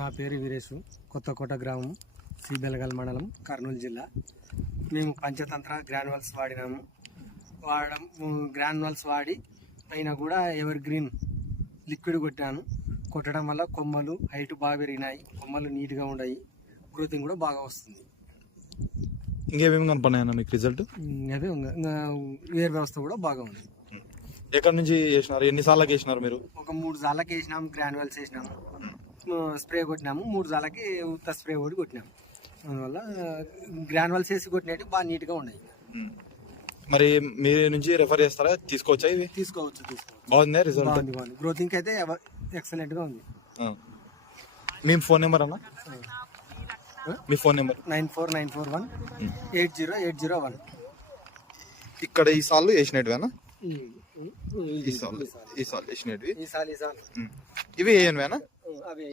నా పేరు వీరేశు, కొత్తకోట గ్రామం, సి బెలగల్ మండలం, కర్నూలు జిల్లా. మేము పంచతంత్ర గ్రాన్యువల్స్ గ్రాన్యువల్స్ వాడి అయినా కూడా ఎవర్ గ్రీన్ లిక్విడ్ కొట్టడం వల్ల కొమ్మలు హైట్ బాగా పెరిగినాయి, కొమ్మలు నీట్గా ఉన్నాయి, గ్రోతింగ్ కూడా బాగా వస్తుంది. ఇంకేమేమి కనపడినాయన్న మీకు రిజల్ట్? అదే ఇంకా వేరు వ్యవస్థ కూడా బాగా ఉంది. ఎక్కడి నుంచి వేసినారు, ఎన్నిసార్లకి వేసినారు మీరు? ఒక 3 సార్లకి వేసినాము, గ్రాన్యువల్స్ వేసినాము, స్ప్రే కొట్టినాము, 3 సార్లకి ఉత్త స్ప్రే కూడా కొట్టినాము. అందువల్ల గ్రాన్యువల్స్ వేసి కొట్టినట్టు బాగా నీట్గా ఉన్నాయి. మరి మీ నుంచి రెఫర్ చేస్తారా, తీసుకోవచ్చా? ఇవి తీసుకోవచ్చు. బాగుంది రిజల్ట్? బాగుంది. గ్రోతింగ్ అయితే ఎక్సలెంట్గా ఉంది. మీ ఫోన్ నెంబర్ అన్న? మీ ఫోన్ నెంబర్ 9494180801. ఇక్కడ ఈ సార్లు వేసినట్టువేనా? ఈ సార్లు వేసినట్టు ఇవి వేయనువేనా? అవి